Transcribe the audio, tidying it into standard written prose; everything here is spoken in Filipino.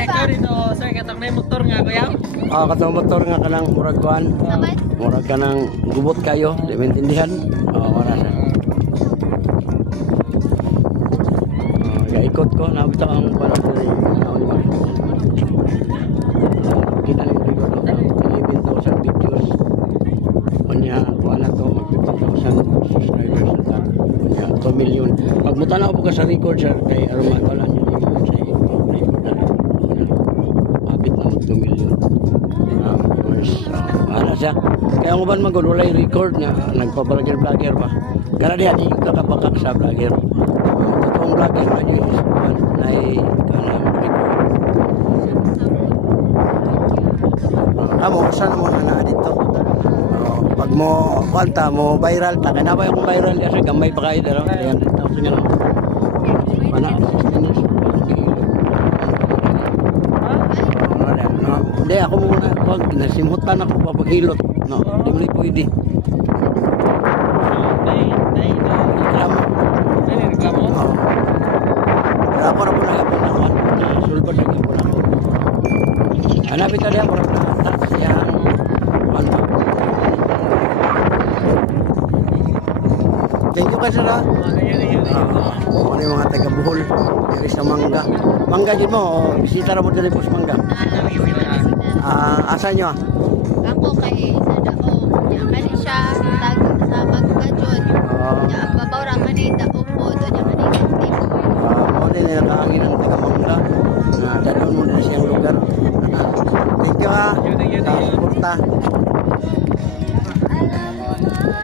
ikaw dito, sir, katang na yung motor nga, kuya. Katong motor nga kanang murag kuan. Murag kanang gubot kayo, di maintindihan. Wala siya. Ikot ko, nabita ang parang kita ng record ko ng 11,000 videos. Kanya, wala to, mag 50,000 subscribers na ta. Kanya, 2 million. Pag mutanaw po ka sa record, sir, kay Aruman, wala nyo yung sa record na abit na mag 2 million. Viewers, wala siya. Kaya mo ba magod, wala yung record na nagpa-vlogger pa. Kaya diyan, di kakapakak sa vlogger. Totoong vlogger na yun is na kanang record. Amo, saan mo na dito? Pag mo, kwanta mo, viral ta. Kaya na ba yung viral niya sa gamay pa kayo dito? 300,000 yan. Mana, hindi, ako muna. Pag nasimutan ako papaghilot. No, hindi mo na pwede. Reklamo. Reklamo? Wala ko na po nagapin ako. Sulbad na po na ako. Hanapin ka niya, murag na tax siya. Thank you ka sir ha. Ano yung mga taga Bohol. Dari sa Mangga. Mangga dyan mo, bisita na mo dyan po sa Mangga. Asa nyo? Ako kay sa daong. Kani siya sa Magkajod.